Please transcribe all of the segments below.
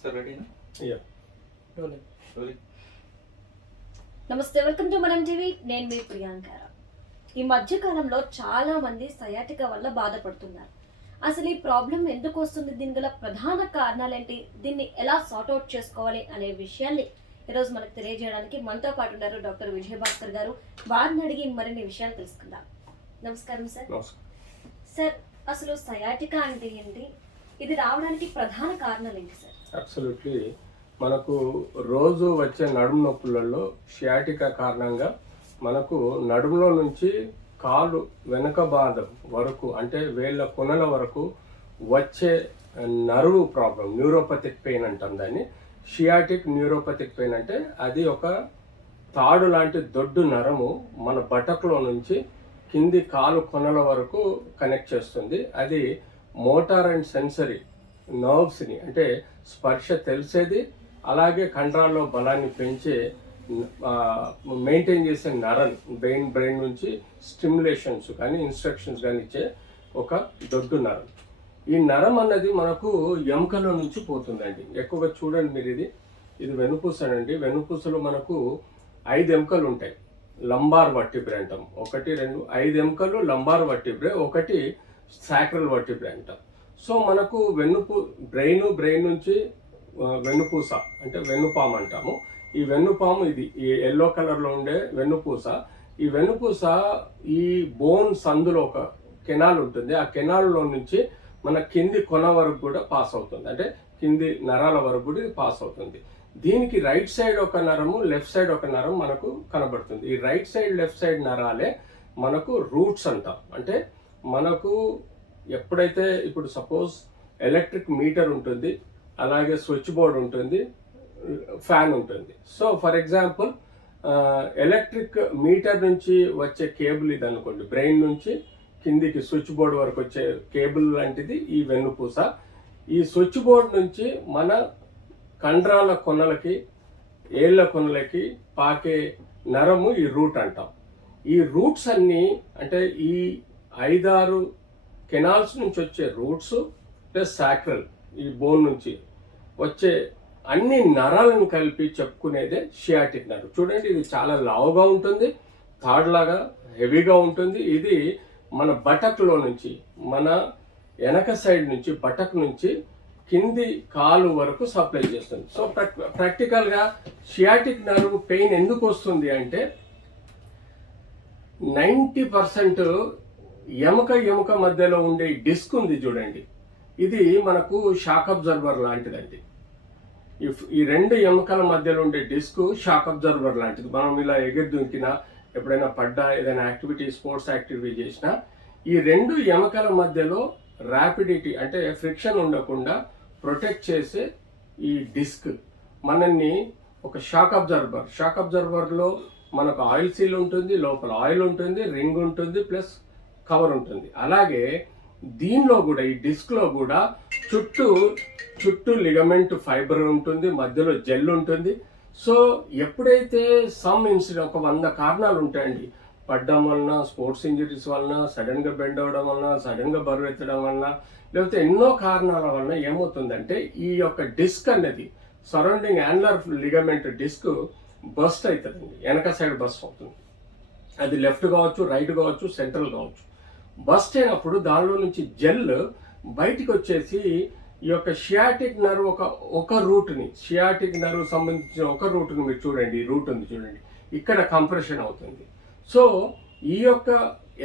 Sir రెడీనా నమస్తే welcome to మనం టీవీ. నేను మీ ప్రియాంక ఈ మధ్య కాలంలో చాలా మంది సయాటిక వల్ల బాధపడుతున్నారు. అసలు ఈ ప్రాబ్లం ఎందుకు వస్తుంది? దీని గల ప్రధాన కారణాలేంటి? దీన్ని ఎలా సార్ట్ అవుట్ చేసుకోవాలి అనే విషయాన్ని ఈరోజు మనకు తెలియజేయడానికి మనతో పాటు ఉన్నారు డాక్టర్ విజయభాస్కర్ గారు. వారిని అడిగి మరిన్ని విషయాలు తెలుసుకుందాం. నమస్కారం సార్. నమస్కారం. సార్ అసలు సయాటిక అంటే ఏంటి? ఇది రావడానికి ప్రధాన కారణాలు ఏంటి సార్? అబ్సల్యూట్లీ మనకు రోజు వచ్చే నడుము నొప్పులలో షియాటికా కారణంగా మనకు నడుములో నుంచి కాలు వెనక భాగం వరకు అంటే వేళ్ళ కొనల వరకు వచ్చే నరువు ప్రాబ్లం న్యూరోపతిక్ పెయిన్ అంటాం దాన్ని. షియాటిక్ న్యూరోపతిక్ పెయిన్ అంటే అది ఒక తాడు లాంటి దొడ్డు నరము మన బటక్లో నుంచి కింది కాలు కొనల వరకు కనెక్ట్ చేస్తుంది. అది మోటార్ అండ్ సెన్సరీ నర్వ్స్ని అంటే స్పర్శ తెలిసేది అలాగే కండరాల్లో బలాన్ని పెంచే మెయింటైన్ చేసే నరన్ బ్రెయిన్ బ్రెయిన్ నుంచి స్టిమ్యులేషన్స్ కానీ ఇన్స్ట్రక్షన్స్ కానీ ఇచ్చే ఒక దొడ్డు నరం. ఈ నరం అన్నది మనకు ఎముకలో నుంచి పోతుందండి. ఎక్కువగా చూడండి మీరు ఇది. ఇది వెనుపూసనండి. వెనుపూసలో మనకు ఐదు ఎముకలు ఉంటాయి. లంబార్ వట్టిబ్రే అంటాం ఒకటి రెండు ఐదు ఎముకలు లంబార్ వట్టిబ్రే ఒకటి సాక్రల్ వట్టిబ్రే అంటాం సో మనకు వెన్నుపూ బ్రెయిన్ బ్రెయిన్ నుంచి వెన్నుపూస అంటే వెన్నుపాము అంటాము. ఈ వెన్నుపాము ఇది ఈ ఎల్లో కలర్లో ఉండే వెన్నుపూస. ఈ వెన్నుపూస ఈ బోన్ సందులో ఒక కెనాల్ ఉంటుంది. ఆ కెనాల్లో నుంచి మన కింది కొన వరకు కూడా పాస్ అవుతుంది. అంటే కింది నరాల వరకు కూడా ఇది పాస్ అవుతుంది. దీనికి రైట్ సైడ్ ఒక నరము లెఫ్ట్ సైడ్ ఒక నరం మనకు కనబడుతుంది. ఈ రైట్ సైడ్ లెఫ్ట్ సైడ్ నరాలే మనకు రూట్స్ అంటాం. అంటే మనకు ఎప్పుడైతే ఇప్పుడు సపోజ్ ఎలక్ట్రిక్ మీటర్ ఉంటుంది అలాగే స్విచ్ బోర్డ్ ఉంటుంది ఫ్యాన్ ఉంటుంది. So for example electric meter నుంచి వచ్చే కేబుల్ ఇది అనుకోండి. బ్రెయిన్ నుంచి కిందికి స్విచ్ బోర్డ్ వరకు వచ్చే కేబుల్ లాంటిది ఈ వెన్నుపూస. ఈ స్విచ్ బోర్డ్ నుంచి మన కండరాల కొనలకి ఏళ్ళ కొనలకి పాకే నరము ఈ రూట్ అంటాం. ఈ రూట్స్ అన్నీ అంటే ఈ ఐదారు కెనాల్స్ నుంచి వచ్చే రూట్స్ ప్లస్ సాక్రల్ ఈ బోన్ నుంచి వచ్చే అన్ని నరాలను కలిపి చెప్పుకునేదే షియాటిక్ నర్వ్ చూడండి ఇది చాలా లావుగా ఉంటుంది తాడులాగా హెవీగా ఉంటుంది. ఇది మన బటక్లో నుంచి మన వెనక సైడ్ నుంచి బటక్ నుంచి కింది కాలు వరకు సప్లై చేస్తుంది. సో ప్రాక్టికల్గా షియాటిక్ నర్వ్ పెయిన్ ఎందుకు వస్తుంది అంటే నైంటీ పర్సెంట్ ఎముక ఎముక మధ్యలో ఉండే డిస్క్ ఉంది చూడండి. ఇది మనకు షాక్ అబ్జర్వర్ లాంటిదండి. ఇఫ్ ఈ రెండు ఎముకల మధ్యలో ఉండే డిస్క్ షాక్ అబ్జర్వర్ లాంటిది. మనం ఇలా ఎగిరి దుంకినా ఎప్పుడైనా పడ్డా ఏదైనా యాక్టివిటీ స్పోర్ట్స్ యాక్టివిటీ చేసినా ఈ రెండు ఎముకల మధ్యలో ర్యాపిడిటీ అంటే ఫ్రిక్షన్ ఉండకుండా ప్రొటెక్ట్ చేసే ఈ డిస్క్ మనల్ని ఒక షాక్ అబ్జర్వర్ షాక్ అబ్జర్వర్లో మనకు ఆయిల్ సీల్ ఉంటుంది లోపల ఆయిల్ ఉంటుంది రింగ్ ఉంటుంది ప్లస్ కవర్ ఉంటుంది. అలాగే దీనిలో కూడా ఈ డిస్క్లో కూడా చుట్టూ చుట్టూ లిగమెంట్ ఫైబర్ ఉంటుంది మధ్యలో జెల్ ఉంటుంది. సో ఎప్పుడైతే సమ్ ఇన్సిడెంట్ ఒక వంద కారణాలు ఉంటాయండి. పడ్డం వలన స్పోర్ట్స్ ఇంజరీస్ వలన సడన్గా బెండ్ అవ్వడం వలన సడన్గా బరువు ఎత్తడం వలన లేకపోతే ఎన్నో కారణాల వలన ఏమవుతుందంటే ఈ యొక్క డిస్క్ అనేది surrounding annular ligament disc burst అవుతుందండి. వెనక సైడ్ బస్ట్ అవుతుంది. అది లెఫ్ట్ కావచ్చు రైట్ కావచ్చు సెంట్రల్ కావచ్చు. బస్ట్ అయినప్పుడు దానిలో నుంచి జెల్ బయటికి వచ్చేసి ఈ యొక్క షియాటిక్ నర్వ్ ఒక ఒక రూట్ని షియాటిక్ నర్వ్ సంబంధించిన ఒక రూట్ని మీరు చూడండి ఈ రూట్ ఉంది చూడండి. ఇక్కడ కంప్రెషన్ అవుతుంది. సో ఈ యొక్క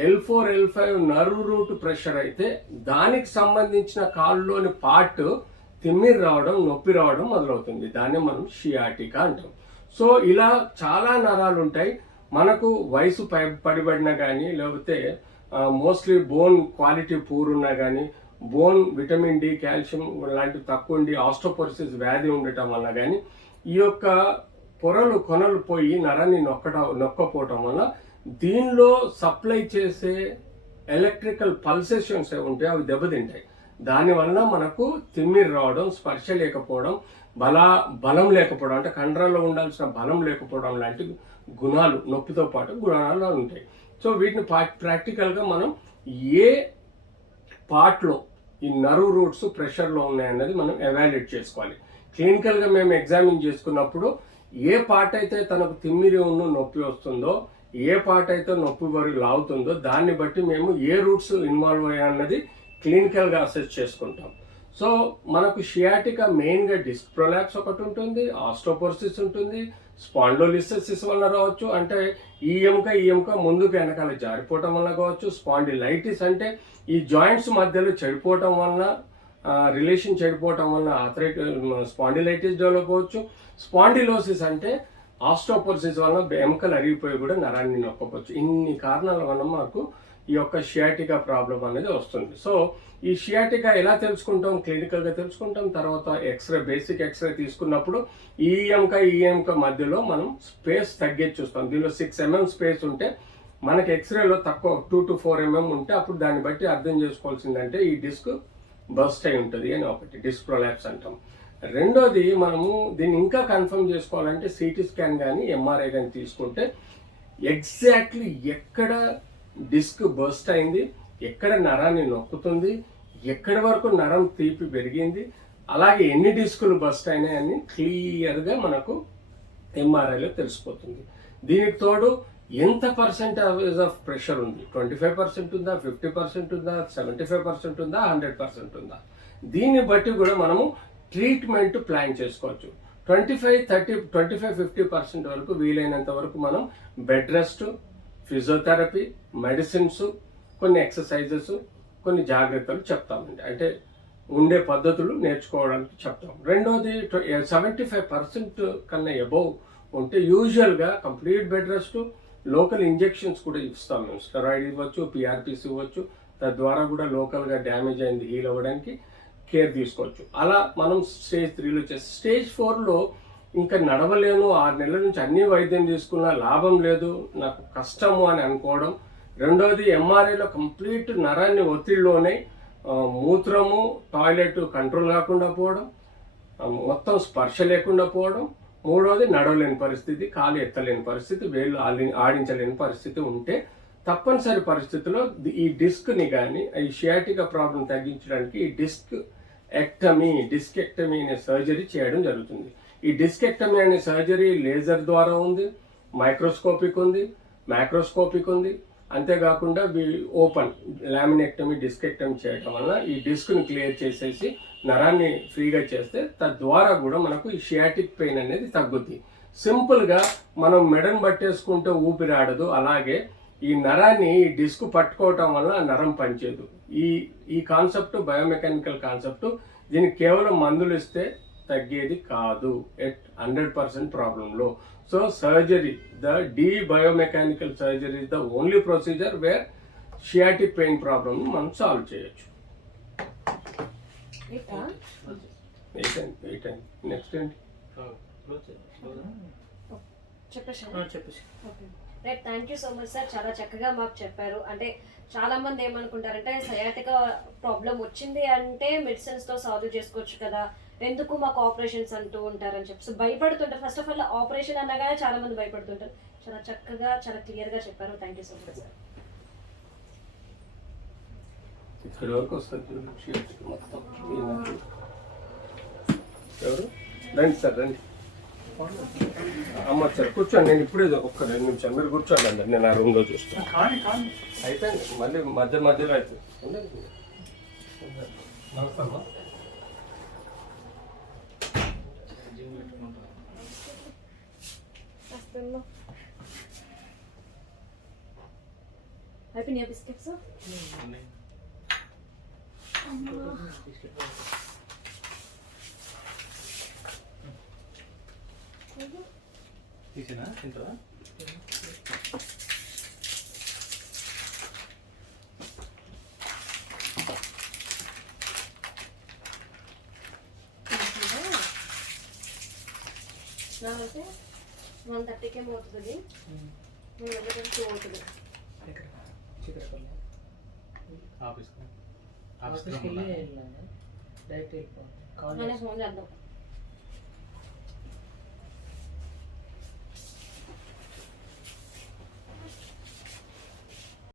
L four L five nerve root pressure అయితే దానికి సంబంధించిన కాళ్ళలోని పార్ట్ తిమ్మిరి రావడం నొప్పి రావడం మొదలవుతుంది. దాన్ని మనం షియాటికా అంటాం. సో ఇలా చాలా నరాలు ఉంటాయి మనకు వయసు పై పడిబడినా కానీ లేకపోతే మోస్ట్లీ బోన్ క్వాలిటీ పూర్ ఉన్నా కానీ బోన్ విటమిన్ డి కాల్షియం లాంటివి తక్కువ ఉండి ఆస్ట్రోపోరిసిస్ వ్యాధి ఉండటం వల్ల కానీ ఈ యొక్క పొరలు కొనలు పోయి నరాన్ని నొక్కడం నొక్కపోవటం వల్ల దీనిలో సప్లై చేసే ఎలక్ట్రికల్ పల్సేషన్స్ ఉంటాయి అవి దెబ్బతింటాయి. దానివల్ల మనకు తిమ్మిరి రావడం స్పర్శ లేకపోవడం బల బలం లేకపోవడం అంటే కండరాల్లో ఉండాల్సిన బలం లేకపోవడం లాంటి గుణాలు నొప్పితో పాటు గుణాలు ఉంటాయి. సో వీటిని ప్రాక్టికల్గా మనం ఏ పార్ట్లో ఈ నర్వ్ రూట్స్ ప్రెషర్లో ఉన్నాయన్నది మనం ఎవాల్యుయేట్ చేసుకోవాలి. క్లినికల్గా మేము ఎగ్జామిన్ చేసుకున్నప్పుడు ఏ పార్ట్ అయితే తనకు తిమ్మిరి ఉన్న నొప్పి వస్తుందో ఏ పార్ట్ అయితే నొప్పి వరకు లాగుతుందో దాన్ని బట్టి మేము ఏ రూట్స్ ఇన్వాల్వ్ అయ్యా అన్నది క్లినికల్గా అసెస్ చేసుకుంటాం. సో మనకు షియాటికా మెయిన్గా డిస్క్ ప్రొలాప్స్ ఒకటి ఉంటుంది ఆస్ట్రోపోర్సిస్ ఉంటుంది స్పాండోలిసిస్ వల్ల రావచ్చు అంటే ఈ ఎముక ఈ ఎముక ముందుకు వెనకాల జారిపోవటం వల్ల కావచ్చు స్పాండిలైటిస్ అంటే ఈ జాయింట్స్ మధ్యలో చెడిపోవటం వలన రిలేషన్ చెడిపోవటం వలన ఆథరైట్ స్పాండిలైటిస్ డెవలప్ అవ్వచ్చు. స్పాండిలోసిస్ అంటే ఆస్ట్రోపోర్సిస్ వలన ఎముకలు అరిగిపోయి కూడా నరాన్ని నొక్కవచ్చు. ఇన్ని కారణాల వలన మాకు ఈ యొక్క షియాటికా ప్రాబ్లం అనేది వస్తుంది. సో ఈ షియాటికా ఎలా తెలుసుకుంటాం? క్లినికల్గా తెలుసుకుంటాం. తర్వాత ఎక్స్రే బేసిక్ ఎక్స్రే తీసుకున్నప్పుడు ఈ ఎంక ఈ ఎంక మధ్యలో మనం స్పేస్ తగ్గేది చూస్తాం. దీనిలో సిక్స్ ఎంఎం స్పేస్ ఉంటే మనకి ఎక్స్రేలో తక్కువ టూ టు ఫోర్ ఎంఎం ఉంటే అప్పుడు దాన్ని బట్టి అర్థం చేసుకోవాల్సిందంటే ఈ డిస్క్ బస్ట్ అయి ఉంటుంది అని ఒకటి డిస్క్ ప్రొలాప్స్ అంటాం. రెండోది మనము దీన్ని ఇంకా కన్ఫర్మ్ చేసుకోవాలంటే సిటీ స్కాన్ కానీ ఎంఆర్ఐ కానీ తీసుకుంటే ఎగ్జాక్ట్లీ ఎక్కడ డిస్క్ బస్ట్ అయింది. ఎక్కడ నరాన్ని నొక్కుతుంది ఎక్కడి వరకు నరం తీపి పెరిగింది అలాగే ఎన్ని డిస్కులు బస్ట్ అయినాయని క్లియర్గా మనకు ఎంఆర్ఐలో తెలిసిపోతుంది. దీనికి తోడు ఎంత పర్సెంట్ ఆఫ్ ప్రెషర్ ఉంది? ట్వంటీ ఫైవ్ పర్సెంట్ ఉందా? ఫిఫ్టీ పర్సెంట్ ఉందా? సెవెంటీ ఫైవ్ పర్సెంట్ ఉందా? హండ్రెడ్ పర్సెంట్ ఉందా? దీన్ని బట్టి కూడా మనము ట్రీట్మెంట్ ప్లాన్ చేసుకోవచ్చు. Twenty five thirty twenty five fifty percent వరకు వీలైనంత వరకు మనం బెడ్ రెస్ట్ ఫిజియోథెరపీ మెడిసిన్స్ కొన్ని ఎక్సర్సైజెస్ కొన్ని జాగ్రత్తలు చెప్తామండి. అంటే ఉండే పద్ధతులు నేర్చుకోవడానికి చెప్తాం. రెండోది సెవెంటీ ఫైవ్ పర్సెంట్ కన్నా ఎబోవ్ ఉంటే యూజువల్గా complete bed rest local injections కూడా ఇస్తాం మేము. స్టెరాయిడ్ ఇవ్వచ్చు పిఆర్పిస్ ఇవ్వచ్చు తద్వారా కూడా లోకల్గా డ్యామేజ్ అయింది హీల్ అవ్వడానికి కేర్ తీసుకోవచ్చు. అలా మనం స్టేజ్ త్రీలో చేస్తే స్టేజ్ ఫోర్లో ఇంకా నడవలేను ఆరు నెలల నుంచి అన్ని వైద్యం తీసుకున్నా లాభం లేదు నాకు కష్టము అని అనుకోవడం. రెండోది ఎంఆర్ఐలో కంప్లీట్ నరాన్ని ఒత్తిడిలోనే మూత్రము టాయిలెట్ కంట్రోల్ కాకుండా పోవడం మొత్తం స్పర్శ లేకుండా పోవడం. మూడోది నడవలేని పరిస్థితి కాలు ఎత్తలేని పరిస్థితి వేళ్ళు ఆడి ఆడించలేని పరిస్థితి ఉంటే తప్పనిసరి పరిస్థితిలో ఈ డిస్క్ని కానీ ఈ షియాటిక ప్రాబ్లం తగ్గించడానికి ఈ డిస్క్ ఎక్టమీ డిస్క్ ఎక్టమీ అనే సర్జరీ చేయడం జరుగుతుంది. ఈ డిస్కెక్టమీ అనే సర్జరీ లేజర్ ద్వారా ఉంది మైక్రోస్కోపిక్ ఉంది మైక్రోస్కోపిక్ ఉంది. అంతేకాకుండా ఓపెన్ లామినెక్టమీ డిస్కెక్టమీ చేయటం వల్ల ఈ డిస్క్ని క్లియర్ చేసేసి నరాన్ని ఫ్రీగా చేస్తే తద్వారా కూడా మనకు ఈ షియాటిక్ పెయిన్ అనేది తగ్గుద్ది. సింపుల్గా మనం మెడను పట్టేసుకుంటే ఊపిరాడదు అలాగే ఈ నరాన్ని ఈ డిస్క్ పట్టుకోవటం వల్ల నరం పనిచేయదు. ఈ ఈ కాన్సెప్ట్ బయోమెకానికల్ కాన్సెప్ట్ దీనికి కేవలం మందులు ఇస్తే తగ్గేది కాదు. ఎట్ హండ్రెడ్ పర్సెంట్ ప్రాబ్లంలో so surgery the D biomechanical surgery is the only procedure where sciatic pain problem మనం సాల్వ్ చేయొచ్చు. నెక్స్ట్ ఏంటి? చెప్పేసాను చెప్పేసి. Okay right thank you so much sir చాలా చక్కగా మాకు చెప్పారు. అంటే చాలా మంది ఏమనుకుంటారంటే సయాటిక ప్రాబ్లం వచ్చింది అంటే మెడిసిన్స్తో సాల్వ్ చేసుకోవచ్చు కదా. ఎందుకు మాకు ఆపరేషన్స్ అంటూ ఉంటారని చెప్పి. సో భయపడుతుంటారు. ఫస్ట్ ఆఫ్ ఆల్ ఆపరేషన్ అనగానే చాలా మంది భయపడుతుంటారు. చాలా చక్కగా చాలా క్లియర్గా చెప్పారు. Thank you so much sir ఇక్కడి వరకు వస్తుంది చూడు షియాటిక్ మొత్తం ఈ నరం. ఎవరు? రండి సార్ రండి. అమ్మ సార్ కూర్చోండి నేను ఇప్పుడే ఒక్క రెండు నిమిషాలు మీరు కూర్చోండి అందరు నేను ఆ రూమ్లో చూస్తాను కానీ కానీ. అయిపోయింది మళ్ళీ మధ్య మధ్యలో అవుతుంది ఉండండి. నమస్తే అమ్మా. అయిపోయినాయా బిస్కెట్స్? తీసినా? నాకైతే వన్ థర్టీకి నేను వెళ్ళడానికి టూ అవుతుంది. చిక్కడపల్లి ఆఫీస్ ఆఫీస్కి. వెళ్ళి డైరెక్ట్ వెళ్ళిపోవాలి. ఫోన్ చేద్దాం.